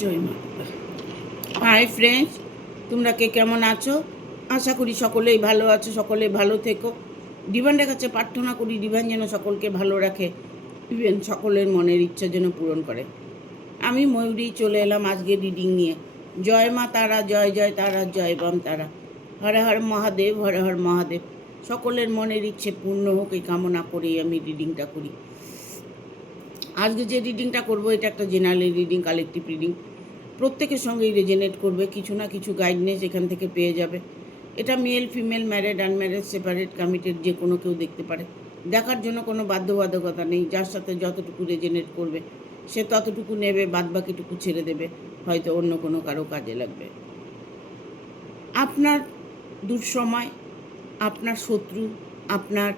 জয় মা। Hi friends, তোমরা কে কেমন আছো? আশা করি সকলেই ভালো আছো, সকলে ভালো থেকো। ডিভানের কাছে প্রার্থনা করি ডিভান যেন সকলকে ভালো রাখে, ইভেন সকলের মনের ইচ্ছা যেন পূরণ করে। আমি ময়ূরী চলে এলাম আজকে রিডিং নিয়ে। জয় মা তারা, জয় জয় তারা, জয় বাম তারা। হর হর মহাদেব, হর হর মহাদেব। সকলের মনের ইচ্ছে পূর্ণ হোক এই কামনা করেই আমি রিডিংটা করি। আজকে যে রিডিংটা করব এটা একটা জেনারেল রিডিং, কালেকটিভ রিডিং। প্রত্যেকের সঙ্গেই রেজেনেট করবে, কিছু না কিছু গাইডনেস এখান থেকে পেয়ে যাবে। এটা male female, married unmarried, separate committed, যে কোনো কেউ দেখতে পারে। দেখার জন্য কোনো বাধ্যবাধকতা নেই। যার সাথে যতটুকু রেজেনেট করবে সে ততটুকু নেবে, বাদবাকিটুকু ছেড়ে দেবে, হয়তো অন্য কোনো কারো কাজে লাগবে। আপনার দুঃসময়, আপনার শত্রু, আপনার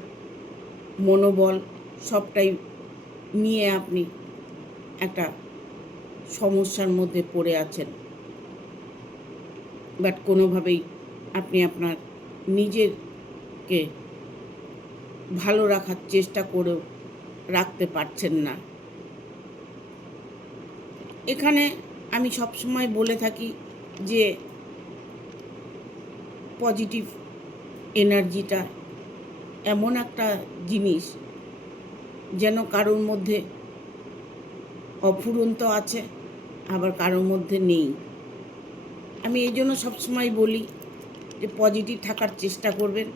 মনোবল সবটাই নিয়ে আপনি একটা সমস্যার মধ্যে পড়ে আছেন, বাট কোনোভাবেই আপনি আপনার নিজেকে ভালো রাখার চেষ্টা করেও রাখতে পারছেন না। এখানে আমি সবসময় বলে থাকি যে পজিটিভ এনার্জিটা এমন একটা জিনিস যেন কারোর মধ্যে অফুরন্ত আছে, আবার কারোর মধ্যে নেই। আমি এই জন্য সবসময় বলি যে পজিটিভ থাকার চেষ্টা করবেন,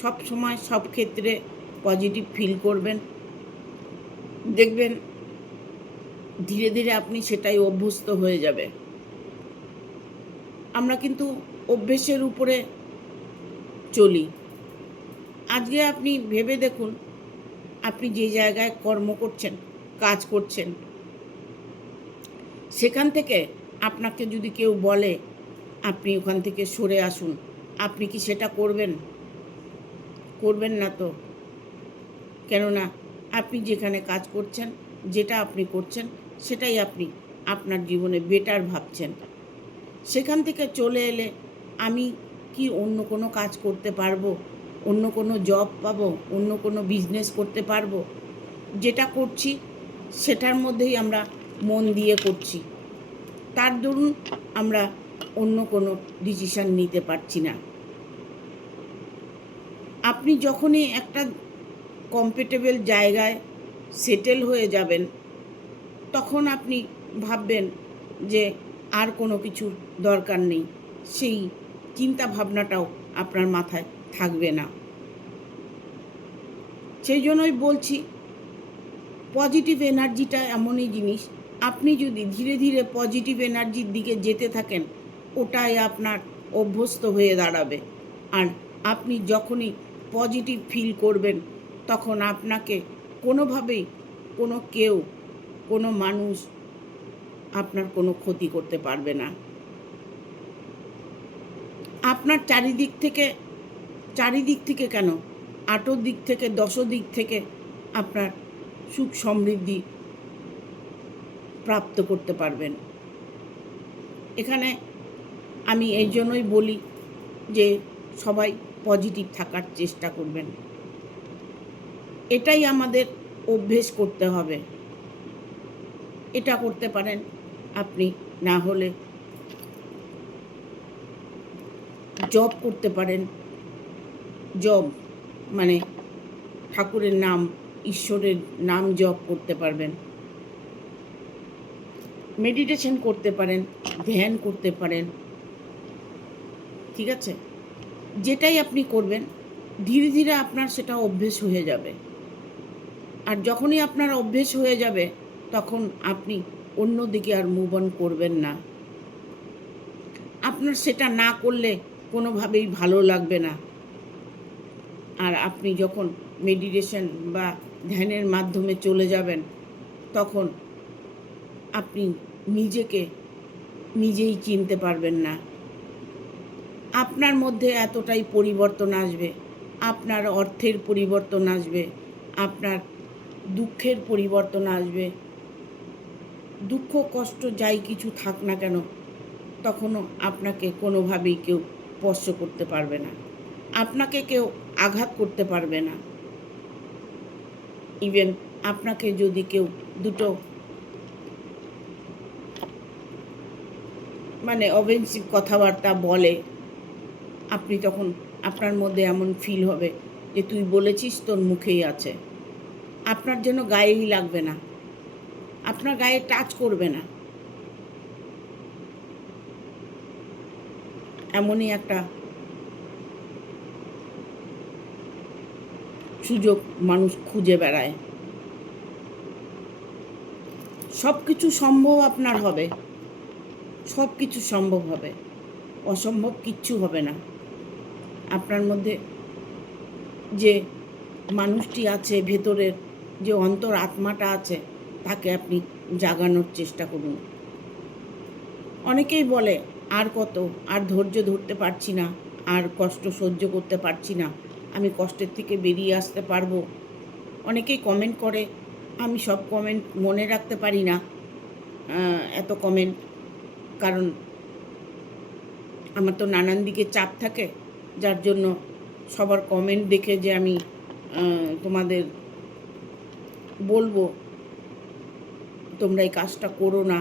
সব সময় সব ক্ষেত্রে পজিটিভ ফিল করবেন। দেখবেন ধীরে ধীরে আপনি সেটাই অভ্যস্ত হয়ে যাবে। আমরা কিন্তু অভ্যেসের উপরে চলি। আজকে আপনি ভেবে দেখুন, আপনি যে জায়গায় কর্ম করছেন, কাজ করছেন, সেখান থেকে আপনাকে যদি কেউ বলে আপনি ওখান থেকে সরে আসুন, আপনি কি সেটা করবেন? করবেন না তো। কেননা আপনি যেখানে কাজ করছেন, যেটা আপনি করছেন, সেটাই আপনি আপনার জীবনে বেটার ভাবছেন। সেখান থেকে চলে এলে আমি কি অন্য কোনো কাজ করতে পারবো, অন্য কোনো জব পাবো, অন্য কোনো বিজনেস করতে পারবো? যেটা করছি সেটার মধ্যেই আমরা মন দিয়ে করছি, তার দরুন আমরা অন্য কোনো ডিসিশন নিতে পারছি না। আপনি যখনই একটা কমফর্টেবল জায়গায় সেটেল হয়ে যাবেন, তখন আপনি ভাববেন যে আর কোনো কিছুর দরকার নেই। সেই চিন্তা ভাবনাটাও আপনার মাথায় থাকবে না। সেই জন্যই বলছি পজিটিভ এনার্জিটা এমনই জিনিস, আপনি যদি ধীরে ধীরে পজিটিভ এনার্জির দিকে যেতে থাকেন, ওটাই আপনার অভ্যস্ত হয়ে দাঁড়াবে। আর আপনি যখনই পজিটিভ ফিল করবেন, তখন আপনাকে কোনোভাবেই কোনো কেউ, কোনো মানুষ আপনার কোনো ক্ষতি করতে পারবে না। আপনার চারিদিক থেকে কেন, 8 দিক থেকে 10 দিক থেকে আপনার সুখ সমৃদ্ধি প্রাপ্ত করতে পারবেন। এখানে আমি এই জন্যই বলি যে সবাই পজিটিভ থাকার চেষ্টা করবেন। এটাই আমাদের অভ্যেস করতে হবে। এটা করতে পারেন আপনি, না হলে জব করতে পারেন। জব মানে ঠাকুরের নাম, ঈশ্বরের নাম জপ করতে পারবেন, মেডিটেশন করতে পারেন, ধ্যান করতে পারেন। ঠিক আছে, যেটাই আপনি করবেন ধীরে ধীরে আপনার সেটা অভ্যেস হয়ে যাবে। আর যখনই আপনার অভ্যেস হয়ে যাবে, তখন আপনি অন্য দিকে আর মুভ অন করবেন না। আপনার সেটা না করলে কোনোভাবেই ভালো লাগবে না। আর আপনি যখন মেডিটেশন বা ধ্যানের মাধ্যমে চলে যাবেন, তখন আপনি নিজেকে নিজেই চিনতে পারবেন না। আপনার মধ্যে এতটাই পরিবর্তন আসবে, আপনার অর্থের পরিবর্তন আসবে, আপনার দুঃখের পরিবর্তন আসবে। দুঃখ কষ্ট যাই কিছু থাক না কেন, তখনও আপনাকে কোনোভাবেই কেউ স্পর্শ করতে পারবে না, আপনাকে কেউ আঘাত করতে পারবে না। ইভেন আপনাকে যদি কেউ দুটো মানে অফেন্সিভ কথাবার্তা বলে, আপনি তখন আপনার মধ্যে এমন ফিল হবে যে তুই বলেছিস, তোর মুখেই আছে। আপনার জন্য গায়েই লাগবে না, আপনার গায়ে টাচ করবে না। এমনই একটা সুযোগ মানুষ খুঁজে বেড়ায়। সব কিছু সম্ভব আপনার হবে, সব কিছু সম্ভব হবে, অসম্ভব কিচ্ছু হবে না। আপনার মধ্যে যে মানুষটি আছে, ভেতরের যে অন্তর আত্মাটা আছে, তাকে আপনি জাগানোর চেষ্টা করুন। অনেকেই বলে আর কত, আর ধৈর্য ধরতে পারছি না, আর কষ্ট সহ্য করতে পারছি না, আমি কষ্টের থেকে বেরিয়ে আসতে পারবো। অনেকেই কমেন্ট করে, আমি সব কমেন্ট মনে রাখতে পারি না, এত কমেন্ট, কারণ আমার তো নানান দিকে চাপ থাকে, যার জন্য সবার কমেন্ট দেখে যে আমি তোমাদের বলবো তোমরা এই কাজটা করো না,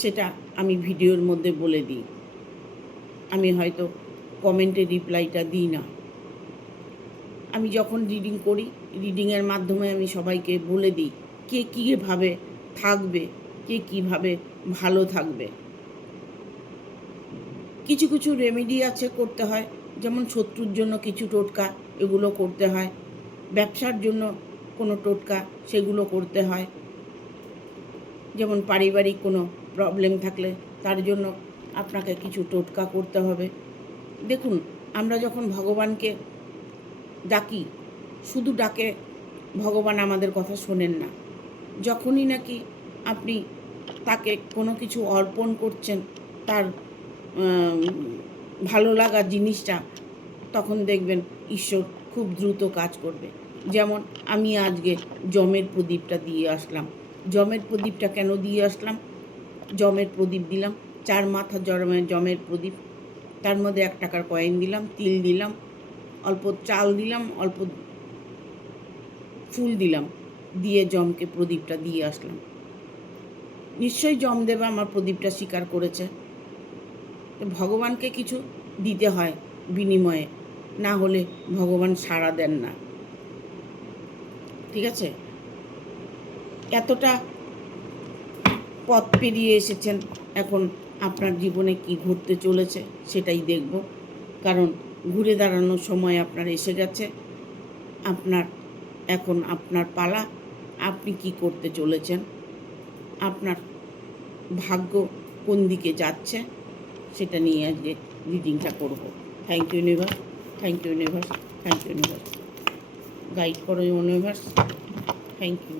সেটা আমি ভিডিওর মধ্যে বলে দিই। আমি হয়তো কমেন্টে রিপ্লাইটা দিই না। আমি যখন রিডিং করি, রিডিংয়ের মাধ্যমে আমি সবাইকে বলে দিই কে কীভাবে থাকবে, কে কীভাবে ভালো থাকবে। কিছু কিছু রেমেডি আছে করতে হয়, যেমন শত্রুর জন্য কিছু টোটকা, এগুলো করতে হয়। ব্যবসার জন্য কোনো টোটকা, সেগুলো করতে হয়। যেমন পারিবারিক কোনো প্রবলেম থাকলে তার জন্য আপনাকে কিছু টোটকা করতে হবে। দেখুন, আমরা যখন ভগবানকে ডাকি, শুধু ডাকে ভগবান আমাদের কথা শোনেন না। যখনই নাকি আপনি তাকে কোনো কিছু অর্পণ করছেন, তার ভালো লাগা জিনিসটা, তখন দেখবেন ঈশ্বর খুব দ্রুত কাজ করবে। যেমন আমি আজকে জমের প্রদীপটা দিয়ে আসলাম। জমের প্রদীপটা কেন দিয়ে আসলাম? জমের প্রদীপ দিলাম, 4 মাথা জমের প্রদীপ, তার মধ্যে 1 টাকার কয়েন দিলাম, তিল দিলাম, অল্প চাল দিলাম, অল্প ফুল দিলাম, দিয়ে জমকে প্রদীপটা দিয়ে আসলাম। নিশ্চয়ই জমদেবা আমার প্রদীপটা স্বীকার করেছে। ভগবানকে কিছু দিতে হয় বিনিময়ে, না হলে ভগবান সাড়া দেন না। ঠিক আছে? এতটা পথ পেরিয়ে এসেছেন, এখন আপনার জীবনে কি ঘটতে চলেছে সেটাই দেখব। কারণ ঘুরে দাঁড়ানোর সময় আপনার এসে গেছে। এখন আপনার পালা। আপনি কি করতে চলেছেন, আপনার ভাগ্য কোন দিকে যাচ্ছে, সেটা নিয়ে আজকে রিডিংটা করব। Thank you universe, thank you universe, thank you universe. Guide করো ইউনিভার্স, থ্যাংক ইউ।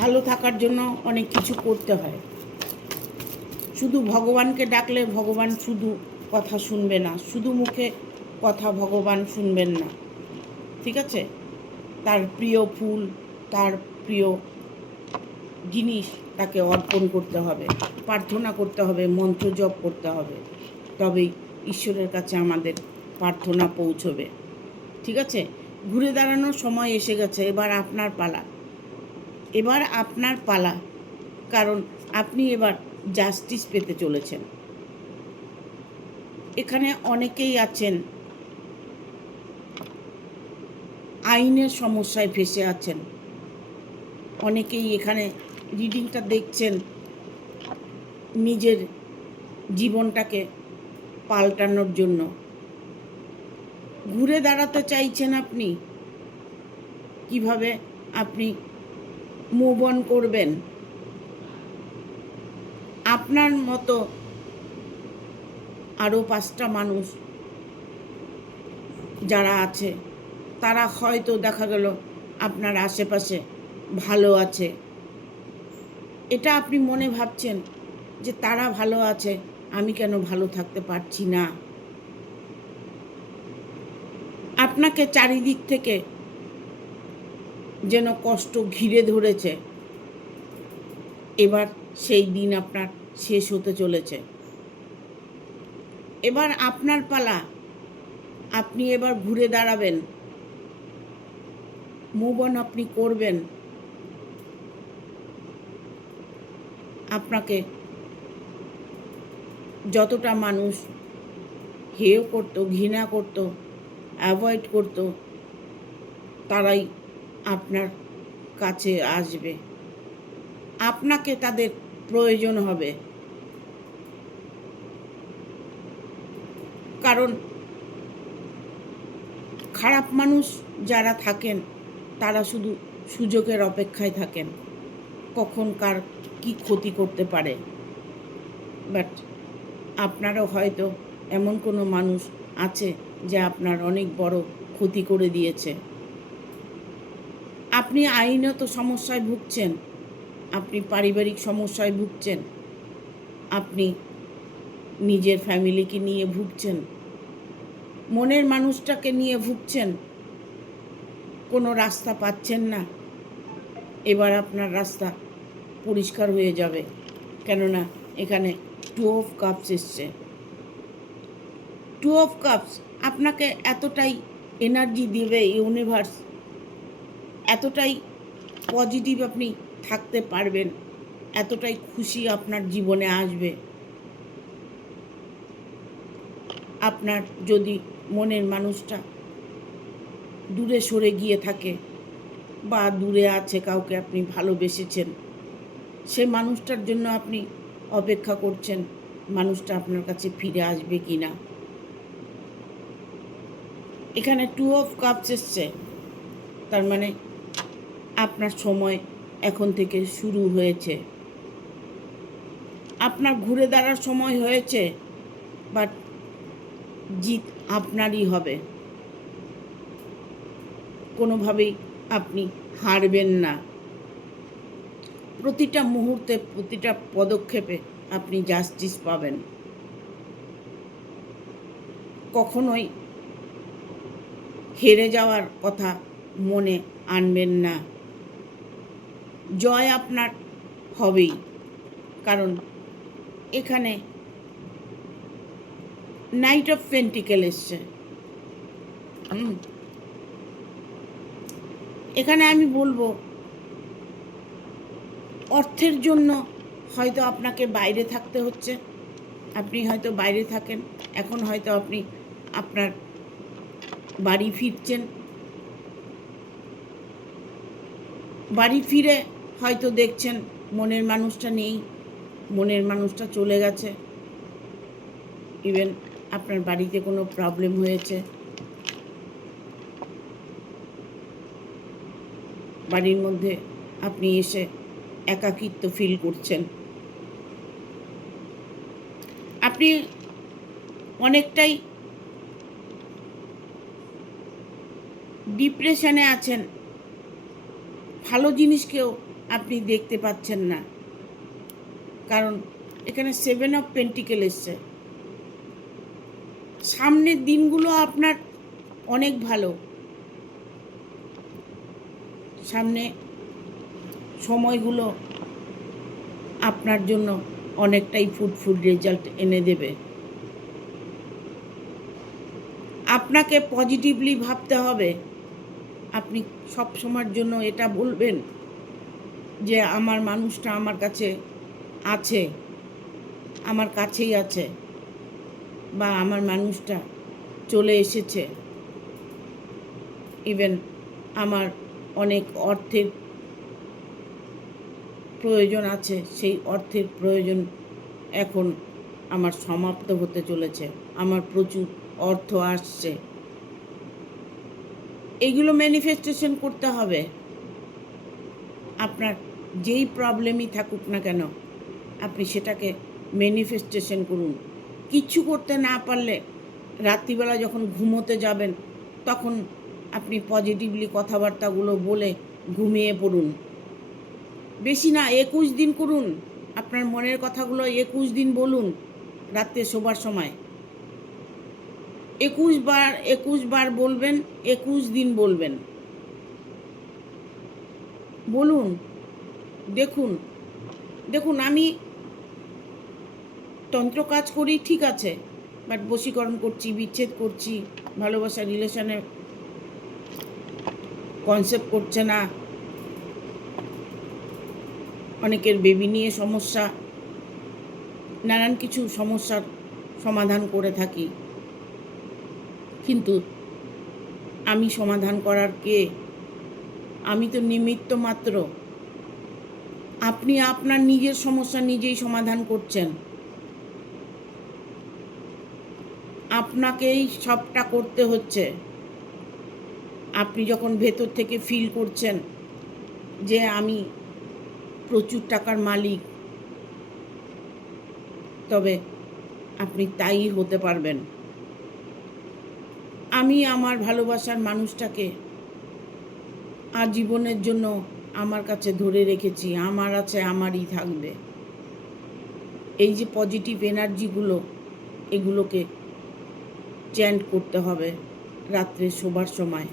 ভালো থাকার জন্য অনেক কিছু করতে হয়। শুধু ভগবানকে ডাকলে ভগবান শুধু কথা শুনবে না, শুধু মুখে কথা ভগবান শুনবেন না। ঠিক আছে? তার প্রিয় ফুল, তার প্রিয় জিনিস তাকে অর্পণ করতে হবে, প্রার্থনা করতে হবে, মন্ত্র জপ করতে হবে, তবেই ঈশ্বরের কাছে আমাদের প্রার্থনা পৌঁছবে। ঠিক আছে? ঘুরে দাঁড়ানোর সময় এসে গেছে, এবার আপনার পালা, এবার আপনার পালা, কারণ আপনি এবার জাস্টিস পেতে চলেছেন। এখানে অনেকেই আছেন আইনের সমস্যায় ফেঁসে আছেন, অনেকেই এখানে রিডিংটা দেখছেন নিজের জীবনটাকে পাল্টানোর জন্য। ঘুরে দাঁড়াতে চাইছেন আপনি, কিভাবে আপনি মুভ অন করবেন। আপনার মতো আরও 5টা মানুষ যারা আছে, তারা হয়তো দেখা গেল আপনার আশেপাশে ভালো আছে। এটা আপনি মনে ভাবছেন যে তারা ভালো আছে, আমি কেন ভালো থাকতে পারছি না। আপনাকে চারিদিক থেকে যেন কষ্ট ঘিরে ধরেছে, এবার সেই দিন আপনার শেষ হতে চলেছে। এবার আপনার পালা, আপনি এবার ঘুরে দাঁড়াবেন, মুভ অন আপনি করবেন। আপনাকে যতটা মানুষ হেয় করতো, ঘৃণা করতো, অ্যাভয়েড করতো, তারাই আপনার কাছে আসবে। আপনাকে তাদের প্রয়োজন হবে, কারণ খারাপ মানুষ যারা থাকেন তারা শুধু সুযোগের অপেক্ষায় থাকেন, কখন কার কী ক্ষতি করতে পারে। বাট আপনারও হয়তো এমন কোনো মানুষ আছে যে আপনার অনেক বড় ক্ষতি করে দিয়েছে। আপনি আইনত সমস্যায় ভুগছেন, আপনি পারিবারিক সমস্যায় ভুগছেন, আপনি নিজের ফ্যামিলিকে নিয়ে ভুগছেন, মনের মানুষটাকে নিয়ে ভুগছেন, কোনো রাস্তা পাচ্ছেন না। এবার আপনার রাস্তা পরিষ্কার হয়ে যাবে, কেননা এখানে 2 অফ কাপস এসছে। 2 অফ কাপস আপনাকে এতটাই এনার্জি দেবে ইউনিভার্স, এতটাই পজিটিভ আপনি থাকতে পারবেন, এতটাই খুশি আপনার জীবনে আসবে। আপনার যদি মনের মানুষটা দূরে সরে গিয়ে থাকে বা দূরে আছে, কাউকে আপনি ভালোবেসেছেন, সে মানুষটার জন্য আপনি অপেক্ষা করছেন মানুষটা আপনার কাছে ফিরে আসবে কি না। এখানে 2 অফ কাপস এসছে, তার মানে আপনার সময় এখন থেকে শুরু হয়েছে, আপনার ঘুরে দাঁড়ার সময় হয়েছে। বাট জিত আপনারই হবে, কোনোভাবেই আপনি হারবেন না। প্রতিটা মুহূর্তে, প্রতিটা পদক্ষেপে আপনি জাস্টিস পাবেন। কখনোই হেরে যাওয়ার কথা মনে আনবেন না, জয় আপনার হবেই। কারণ এখানে নাইট অফ পেন্টিকেল এসছে। এখানে আমি বলবো, অর্থের জন্য হয়তো আপনাকে বাইরে থাকতে হচ্ছে, আপনি হয়তো বাইরে থাকেন, এখন হয়তো আপনি আপনার বাড়ি ফিরছেন, বাড়ি ফিরে হয়তো দেখছেন মনের মানুষটা নেই, মনের মানুষটা চলে গেছে, ইভেন আপনার বাড়িতে কোনো প্রবলেম হয়েছে, বাড়ির মধ্যে আপনি এসে একাকিত্ব ফিল করছেন, আপনি অনেকটাই ডিপ্রেশনে আছেন, ভালো জিনিসকেও আপনি দেখতে পাচ্ছেন না। কারণ এখানে 7 অফ পেন্টিকেল এসছে। সামনের দিনগুলো আপনার অনেক ভালো, সামনে সময়গুলো আপনার জন্য অনেকটাই ফুটফুল রেজাল্ট এনে দেবে। আপনাকে পজিটিভলি ভাবতে হবে। আপনি সব সময়ের জন্য এটা বলবেন যে আমার মানুষটা আমার কাছে আছে, আমার কাছেই আছে, বা আমার মানুষটা চলে এসেছে। ইভেন আমার অনেক অর্থের প্রয়োজন আছে, সেই অর্থের প্রয়োজন এখন আমার সমাপ্ত হতে চলেছে, আমার প্রচুর অর্থ আসছে। এইগুলো ম্যানিফেস্টেশন করতে হবে। আপনার যেই প্রবলেমই থাকুক না কেন, আপনি সেটাকে ম্যানিফেস্টেশন করুন। কিচ্ছু করতে না পারলে রাত্রিবেলা যখন ঘুমোতে যাবেন তখন আপনি পজিটিভলি কথাবার্তাগুলো বলে ঘুমিয়ে পড়ুন। বেশি না, 21 দিন করুন। আপনার মনের কথাগুলো 21 দিন বলুন রাত্রে শোবার সময়। 21 বার বলবেন, 21 দিন বলবেন। বলুন। দেখুন দেখুন আমি তন্ত্র কাজ করি, ঠিক আছে, বাট বশীকরণ করছি, বিচ্ছেদ করছি, ভালোবাসা রিলেশনে কনসেপ্ট করছে না, অনেকের বেবি নিয়ে সমস্যা, নানান কিছু সমস্যার সমাধান করে থাকি। কিন্তু আমি সমাধান করার কে? আমি তো নিমিত্ত মাত্র। আপনি আপনার নিজের সমস্যা নিজেই সমাধান করছেন। আপনাকেই সবটা করতে হচ্ছে। আপনি যখন ভেতর থেকে ফিল করছেন যে আমি প্রচুর টাকার মালিক, তবে আপনি তাই হতে পারবেন। আমি আমার ভালোবাসার মানুষটাকে আজীবনের জন্য আমার কাছে ধরে রেখেছি, আমার আছে, আমারই থাকবে। এই যে পজিটিভ এনার্জিগুলো, এগুলোকে চ্যান্ট করতে হবে রাত্রে শোবার সময়।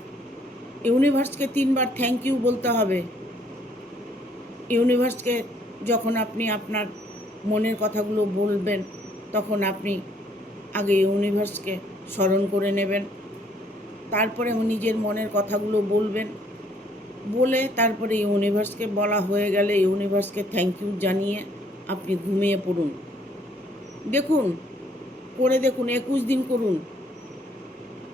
ইউনিভার্সকে 3 বার থ্যাংক ইউ বলতে হবে। ইউনিভার্সকে যখন আপনি আপনার মনের কথাগুলো বলবেন, তখন আপনি আগে ইউনিভার্সকে স্মরণ করে নেবেন, তারপরে নিজের মনের কথাগুলো বলবেন, বলে তারপরে ইউনিভার্সকে বলা হয়ে গেলে ইউনিভার্সকে থ্যাংক ইউ জানিয়ে আপনি ঘুমিয়ে পড়ুন। দেখুন, করে দেখুন, 21 দিন করুন।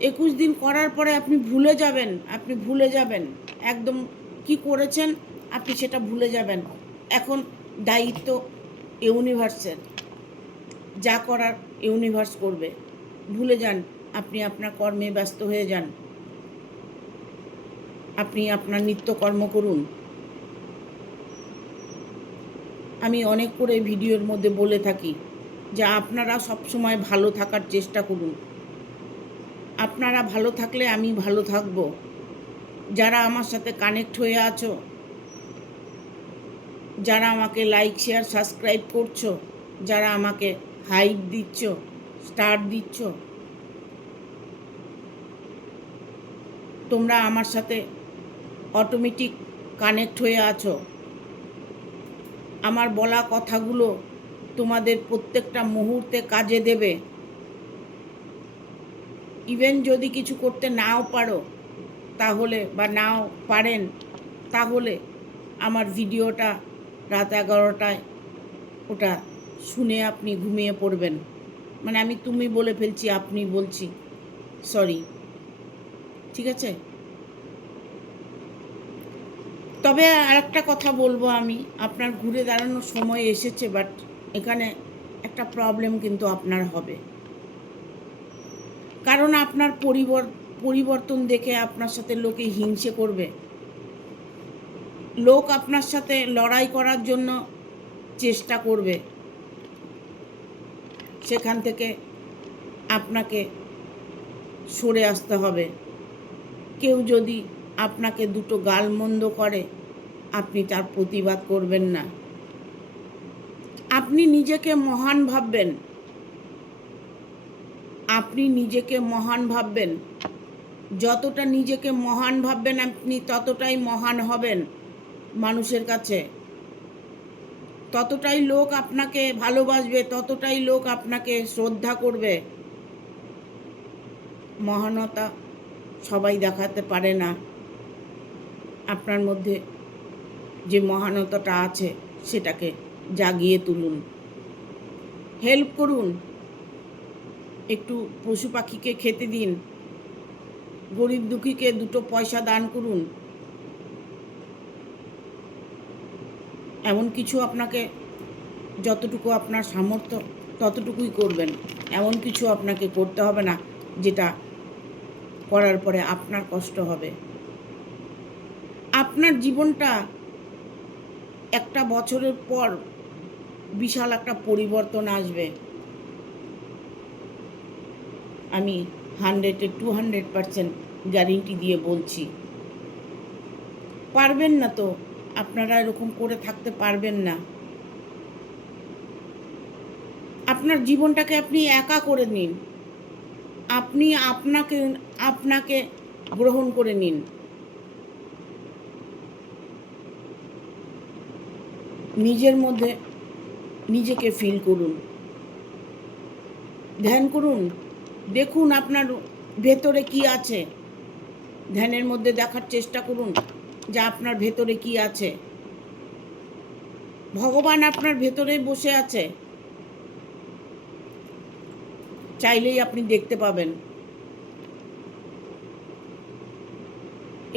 21 দিন করার পরে আপনি ভুলে যাবেন একদম কি করেছেন, আপনি সেটা ভুলে যাবেন। এখন দায়িত্ব ইউনিভার্সের, যা করার ইউনিভার্স করবে। ভুলে যান, আপনি আপনার কর্মে ব্যস্ত হয়ে যান, আপনি আপনার নিত্যকর্ম করুন। আমি অনেক করে ভিডিওর মধ্যে বলে থাকি যে আপনারা সবসময় ভালো থাকার চেষ্টা করুন। আপনারা ভালো থাকলে আমি ভালো থাকব। যারা আমার সাথে কানেক্ট হয়ে আছো, যারা আমাকে লাইক শেয়ার সাবস্ক্রাইব করছো, যারা আমাকে হাইপ দিচ্ছ, স্টার দিচ্ছ, তোমরা আমার সাথে অটোমেটিক কানেক্ট হয়ে আছো। আমার বলা কথাগুলো তোমাদের প্রত্যেকটা মুহূর্তে কাজে দেবে। ইভেন যদি কিছু করতে নাও পারো তাহলে, বা নাও পারেন, তাহলে আমার ভিডিওটা রাত 11টায় ওটা শুনে আপনি ঘুমিয়ে পড়বেন। মানে আমি তুমি বলে ফেলছি, আপনি বলছি, সরি, ঠিক আছে? তবে আরেকটা কথা বলবো আমি, আপনার ঘুরে দাঁড়ানোর সময় এসেছে, বাট এখানে একটা প্রবলেম কিন্তু আপনার হবে। কারণ আপনার পরিবর্তন দেখে আপনার সাথে লোকে হিংসে করবে। লোক আপনার সাথে লড়াই করার জন্য চেষ্টা করবে। সেখান থেকে আপনাকে সরে আসতে হবে। কেউ যদি আপনাকে দুটো গালমন্দ করে, আপনি তার প্রতিবাদ করবেন না। আপনি নিজেকে মহান ভাববেন, আপনি নিজেকে মহান ভাববেন। যতটা নিজেকে মহান ভাববেন আপনি, ততটাই মহান হবেন মানুষের কাছে। ততটাই লোক আপনাকে ভালোবাসবে, ততটাই লোক আপনাকে শ্রদ্ধা করবে। মহানতা সবাই দেখাতে পারে না। আপনার মধ্যে যে মহানতাটা আছে সেটাকে জাগিয়ে তুলুন, হেল্প করুন। একটু পশু পাখিকে খেতে দিন, গরিব দুঃখীকে 2 পয়সা দান করুন। এমন কিছু আপনাকে, যতটুকু আপনার সামর্থ্য ততটুকুই করবেন। এমন কিছু আপনাকে করতে হবে না যেটা করার পরে আপনার কষ্ট হবে। আপনার জীবনটা একটা বছরের পর বিশাল একটা পরিবর্তন আসবে। আমি 200% গ্যারেন্টি দিয়ে বলছি। পারবেন না তো, আপনারা এরকম করে থাকতে পারবেন না। আপনার জীবনটাকে আপনি একা করে নিন, আপনি আপনাকে আপনাকে গ্রহণ করে নিন। নিজের মধ্যে নিজেকে ফিল করুন, ধ্যান করুন, দেখুন আপনার ভেতরে কি আছে। ধ্যানের মধ্যে দেখার চেষ্টা করুন যে আপনার ভেতরে কি আছে। ভগবান আপনার ভেতরে বসে আছে, চাইলেই আপনি দেখতে পাবেন।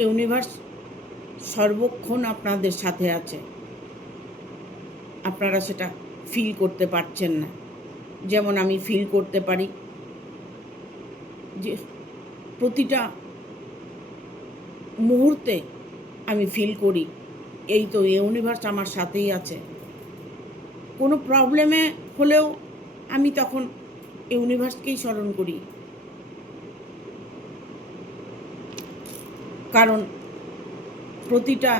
ইউনিভার্স সর্বক্ষণ আপনাদের সাথে আছে, আপনারা সেটা ফিল করতে পারছেন না। যেমন আমি ফিল করতে পারি যে প্রতিটা মুহূর্তে আমি ফিল করি এই তো ইউনিভার্স আমার সাথেই আছে। কোনো প্রবলেমে হলেও আমি তখন ইউনিভার্সকেই স্মরণ করি, কারণ প্রতিটা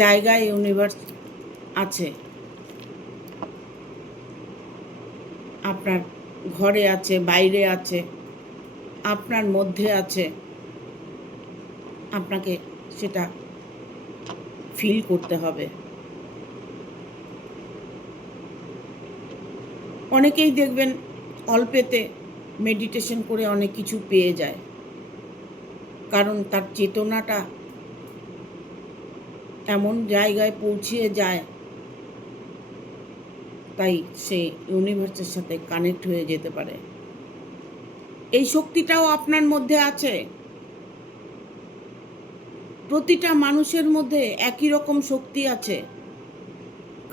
জায়গায় ইউনিভার্স আছে। আপনার ঘরে আছে, বাইরে আছে, আপনার মধ্যে আছে। আপনাকে সেটা ফিল করতে হবে। অনেকেই দেখবেন অল্পেতে মেডিটেশন করে অনেক কিছু পেয়ে যায়, কারণ তার চেতনাটা এমন জায়গায় পৌঁছিয়ে যায়, তাই সে ইউনিভার্সের সাথে কানেক্ট হয়ে যেতে পারে। এই শক্তিটাও আপনার মধ্যে আছে। প্রতিটা মানুষের মধ্যে একই রকম শক্তি আছে,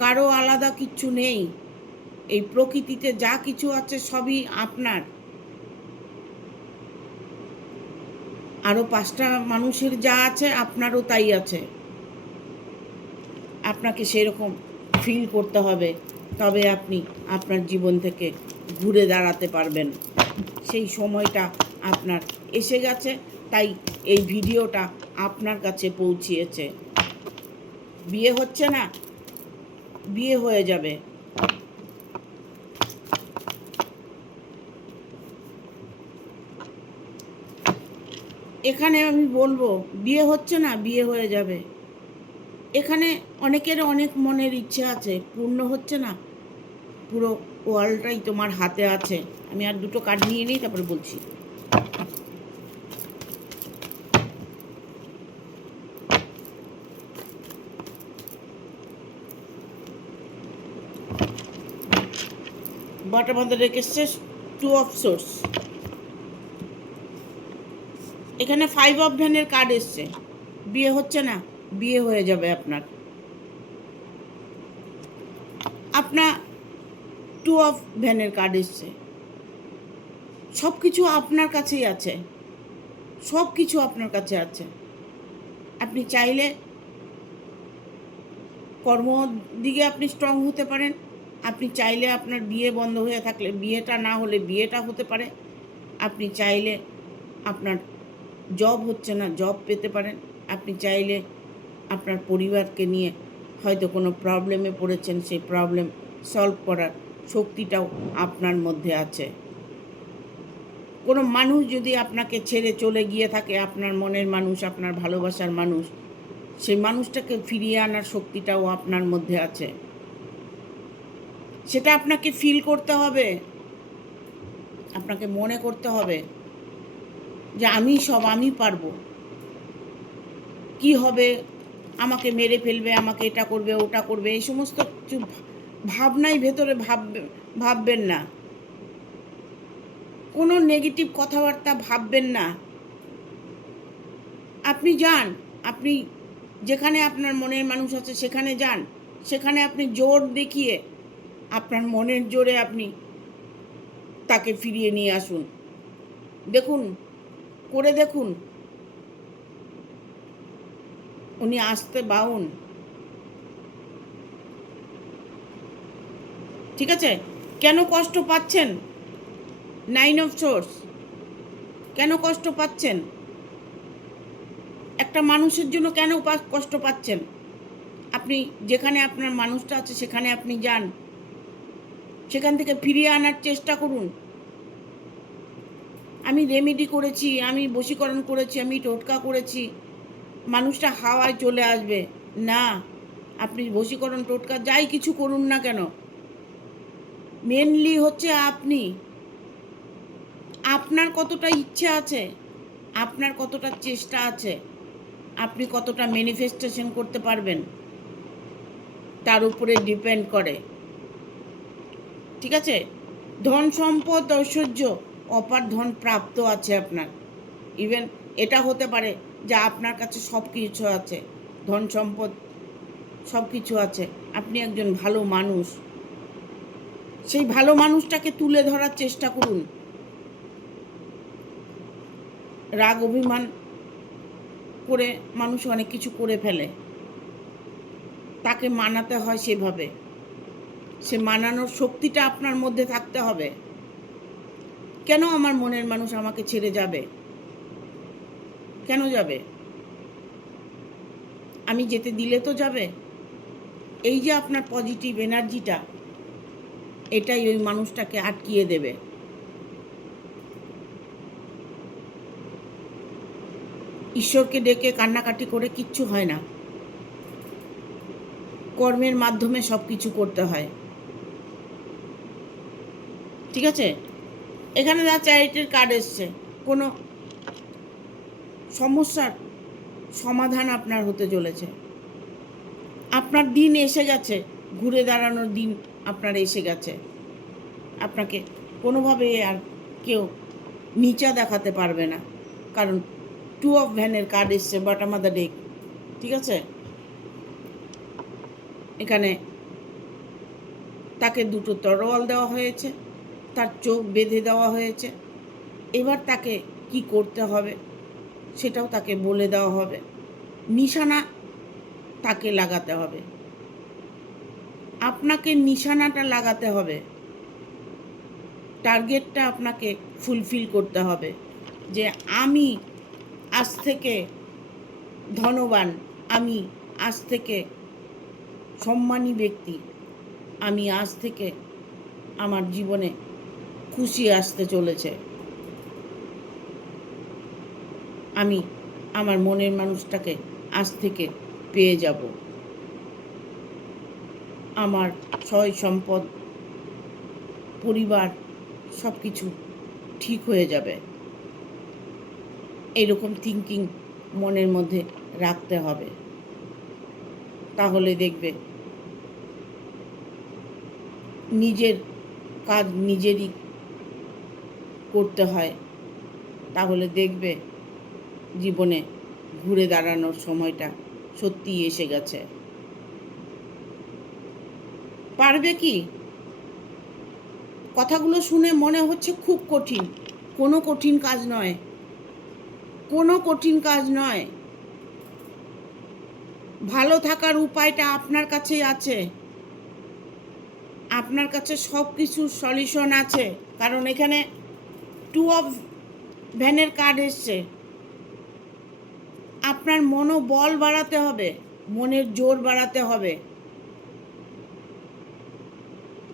কারো আলাদা কিচ্ছু নেই। এই প্রকৃতিতে যা কিছু আছে সবই আপনার। আরও 5টা মানুষের যা আছে আপনারও তাই আছে। আপনাকে সেরকম ফিল করতে হবে, তবে আপনি আপনার জীবন থেকে ঘুরে দাঁড়াতে পারবেন। সেই সময়টা আপনার এসে গেছে, তাই এই ভিডিওটা আপনার কাছে পৌঁছিয়েছে। বিয়ে হচ্ছে না, বিয়ে হয়ে যাবে। এখানে আমি বলবো বিয়ে হচ্ছে না, বিয়ে হয়ে যাবে। এখানে অনেকের অনেক মনের ইচ্ছে আছে, পূর্ণ হচ্ছে না। পুরো ওয়ার্ল্ডটাই তোমার হাতে আছে। আমি আর 2টো কার্ড নিয়ে নিই, তারপরে বলছি। বটম অফ দ্য ডেক এসছে 2 অফ সোর্স। এখানে 5 অফ ভ্যানের কার্ড এসছে। বিয়ে হচ্ছে না, বিয়ে হয়ে যাবে আপনার। আপনার 2 অফ ভ্যানের কার্ড এসছে। সব কিছু আপনার কাছেই আছে, সব কিছু আপনার কাছে আছে। আপনি চাইলে কর্ম দিকে আপনি স্ট্রং হতে পারেন। আপনি চাইলে আপনার বিয়ে বন্ধ হয়ে থাকলে বিয়েটা না হলে বিয়েটা হতে পারে। আপনি চাইলে আপনার জব হচ্ছে না, জব পেতে পারেন। আপনি চাইলে আপনার পরিবারকে নিয়ে হয়তো কোনো প্রবলেমে পড়েছেন, সেই প্রবলেম সলভ করার শক্তিটাও আপনার মধ্যে আছে। কোনো মানুষ যদি আপনাকে ছেড়ে চলে গিয়ে থাকে, আপনার মনের মানুষ, আপনার ভালোবাসার মানুষ, সেই মানুষটাকে ফিরিয়ে আনার শক্তিটাও আপনার মধ্যে আছে। সেটা আপনাকে ফিল করতে হবে, আপনাকে মনে করতে হবে যে আমি সব, আমি পারবো। কি হবে, আমাকে মেরে ফেলবে, আমাকে এটা করবে, ওটা করবে, এই সমস্ত কিছু ভাবনাই ভেতরে ভাববেন না। কোনো নেগেটিভ কথাবার্তা ভাববেন না। আপনি যান, আপনি যেখানে আপনার মনের মানুষ আছে সেখানে যান, সেখানে আপনি জোর দেখিয়ে আপনার মনের জোরে আপনি তাকে ফিরিয়ে নিয়ে আসুন। দেখুন, করে দেখুন, উনি আসতে বাউন। ঠিক আছে? কেন কষ্ট পাচ্ছেন? 9 অফ সোর্স। কেন কষ্ট পাচ্ছেন? একটা মানুষের জন্য কেন কষ্ট পাচ্ছেন? আপনি যেখানে আপনার মানুষটা আছে সেখানে আপনি যান, সেখান থেকে ফিরিয়ে আনার চেষ্টা করুন। আমি রেমেডি করেছি, আমি বশীকরণ করেছি, আমি টোটকা করেছি, মানুষটা হাওয়ায় চলে আসবে। না, আপনি বশীকরণ টোটকা যাই কিছু করুন না কেন, মেনলি হচ্ছে আপনার কতটা ইচ্ছে আছে, আপনার কতটা চেষ্টা আছে, আপনি কতটা ম্যানিফেস্টেশন করতে পারবেন, তার উপরে ডিপেন্ড করে। ঠিক আছে? ধন সম্পদ ঐশ্বর্য অপার ধন প্রাপ্ত আছে আপনার। ইভেন এটা হতে পারে যে আপনার কাছে সব কিছু আছে, ধন সম্পদ সব কিছু আছে, আপনি একজন ভালো মানুষ। সেই ভালো মানুষটাকে তুলে ধরার চেষ্টা করুন। রাগ অভিমান করে মানুষ অনেক কিছু করে ফেলে, তাকে মানাতে হয় সেভাবে। সে মানানোর শক্তিটা আপনার মধ্যে থাকতে হবে। কেন আমার মনের মানুষ আমাকে ছেড়ে যাবে? কেন যাবে? আমি যেতে দিলে তো যাবে। এই যে আপনার পজিটিভ এনার্জিটা, এটাই ওই মানুষটাকে আটকিয়ে দেবে। ঈশ্বরকে ডেকে কান্নাকাটি করে কিচ্ছু হয় না। কর্মের মাধ্যমে সব কিছু করতে হয়। ঠিক আছে? এখানে যা চ্যারিটির কার্ড এসছে, কোনো সমস্যার সমাধান আপনার হতে চলেছে। আপনার দিন এসে গেছে, ঘুরে দাঁড়ানোর দিন আপনার এসে গেছে। আপনাকে কোনোভাবে আর কেউ নিচা দেখাতে পারবে না, কারণ 2 অফ ভ্যানের কার্ড এসছে, বটম অফ দ্য ডেক। ঠিক আছে? এখানে তাকে 2টো তরোয়াল দেওয়া হয়েছে, তার চোখ বেঁধে দেওয়া হয়েছে। এবার তাকে কি করতে হবে সেটাও তাকে বলে দেওয়া হবে। নিশানা তাকে লাগাতে হবে, আপনাকে নিশানাটা লাগাতে হবে, টার্গেটটা আপনাকে ফুলফিল করতে হবে যে আমি আজ থেকে ধনবান, আমি আজ থেকে সম্মানী ব্যক্তি, আমি আজ থেকে আমার জীবনে খুশি আসতে চলেছে, আমি আমার মনের মানুষটাকে আজ থেকে পেয়ে যাব, আমার সয় সম্পদ পরিবার সব কিছু ঠিক হয়ে যাবে। এইরকম থিঙ্কিং মনের মধ্যে রাখতে হবে। তাহলে দেখবে নিজের কাজ নিজেরই করতে হয়। তাহলে দেখবে জীবনে ঘুরে দাঁড়ানোর সময়টা সত্যিই এসে গেছে। পারবে কি? কথাগুলো শুনে মনে হচ্ছে খুব কঠিন। কোনো কঠিন কাজ নয়, কোনো কঠিন কাজ নয়। ভালো থাকার উপায়টা আপনার কাছেই আছে। আপনার কাছে সব কিছুর সলিউশন আছে, কারণ এখানে 2 অফ ভ্যানের কার্ড এসছে। আপনার মনোবল বাড়াতে হবে, মনের জোর বাড়াতে হবে,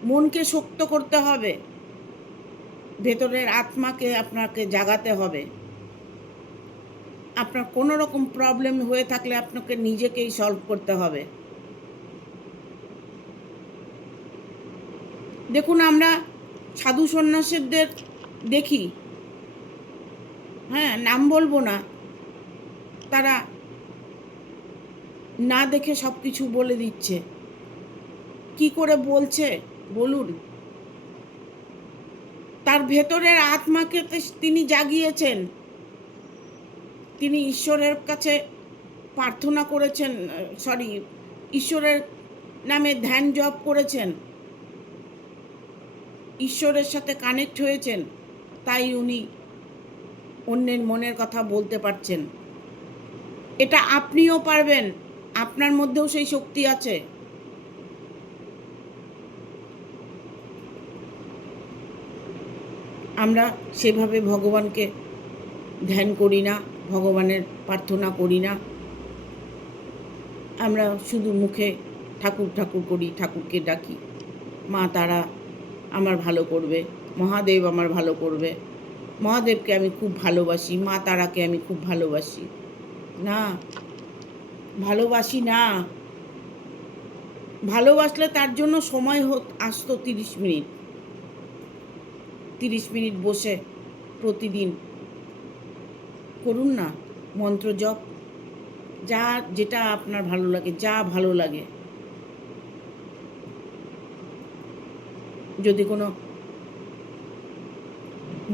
মনকে শক্ত করতে হবে, ভেতরের আত্মাকে আপনাকে জাগাতে হবে। আপনার কোনো রকম প্রবলেম হয়ে থাকলে আপনাকে নিজেকেই সলভ করতে হবে। দেখুন, আমরা সাধু সন্ন্যাসীদের দেখি, হ্যাঁ, নাম বলবো না, তারা না দেখে সব কিছু বলে দিচ্ছে। কি করে বলছে বলুন? তার ভেতরের আত্মাকে তিনি জাগিয়েছেন, তিনি ঈশ্বরের কাছে প্রার্থনা করেছেন, ঈশ্বরের নামে ধ্যান জপ করেছেন, ঈশ্বরের সাথে কানেক্ট হয়েছেন, তাই উনি অন্যের মনের কথা বলতে পারছেন। এটা আপনিও পারবেন, আপনার মধ্যেও সেই শক্তি আছে। আমরা সেভাবে ভগবানকে ধ্যান করি না, ভগবানের প্রার্থনা করি না। আমরা শুধু মুখে ঠাকুর ঠাকুর করি, ঠাকুরকে ডাকি, মা তারা আমার ভালো করবে, মহাদেব আমার ভালো করবে, মহাদেবকে আমি খুব ভালোবাসি, মা তারাকে আমি খুব ভালোবাসি। না, ভালোবাসি না। ভালোবাসলে তার জন্য সময় আসতো 30 মিনিট। 30 মিনিট বসে প্রতিদিন করুন না মন্ত্র জপ, যেটা আপনার ভালো লাগে, যা ভালো লাগে। যদি কোনো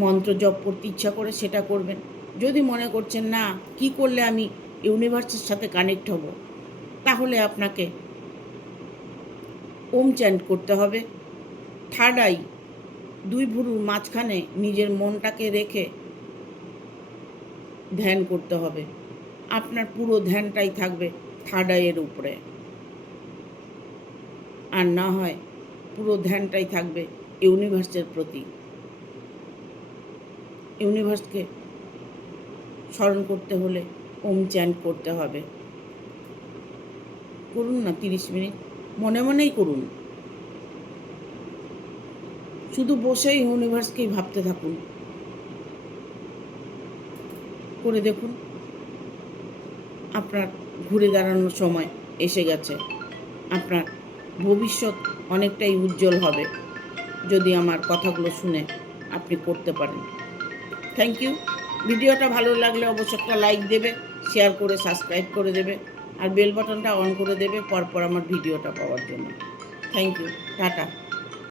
মন্ত্র জপ করতে ইচ্ছা করে সেটা করবেন। যদি মনে করছেন না কি করলে আমি ইউনিভার্সের সাথে কানেক্ট হব, তাহলে আপনাকে ওম চ্যান্ট করতে হবে। থার্ড আই, 2 ভুরুর মাঝখানে নিজের মনটাকে রেখে ধ্যান করতে হবে। আপনার পুরো ধ্যানটাই থাকবে থার্ড আইয়ের উপরে, আর না হয় পুরো ধ্যানটাই থাকবে ইউনিভার্সের প্রতি। ইউনিভার্সকে স্মরণ করতে হলে ওম চ্যান্ট করতে হবে। করুন না 30 মিনিট, মনে মনেই করুন। শুধু বসেই ইউনিভার্সকেই ভাবতে থাকুন। করে দেখুন, আপনার ঘুরে দাঁড়ানোর সময় এসে গেছে। আপনার ভবিষ্যৎ অনেকটাই উজ্জ্বল হবে যদি আমার কথাগুলো শুনে আপনি করতে পারেন। Thank you. ভিডিওটা ভালো লাগলে অবশ্যই একটা লাইক দেবে, শেয়ার করে সাবস্ক্রাইব করে দেবে, আর বেল বাটনটা অন করে দেবে পরপর আমার ভিডিওটা পাওয়ার জন্য। Thank you, tata.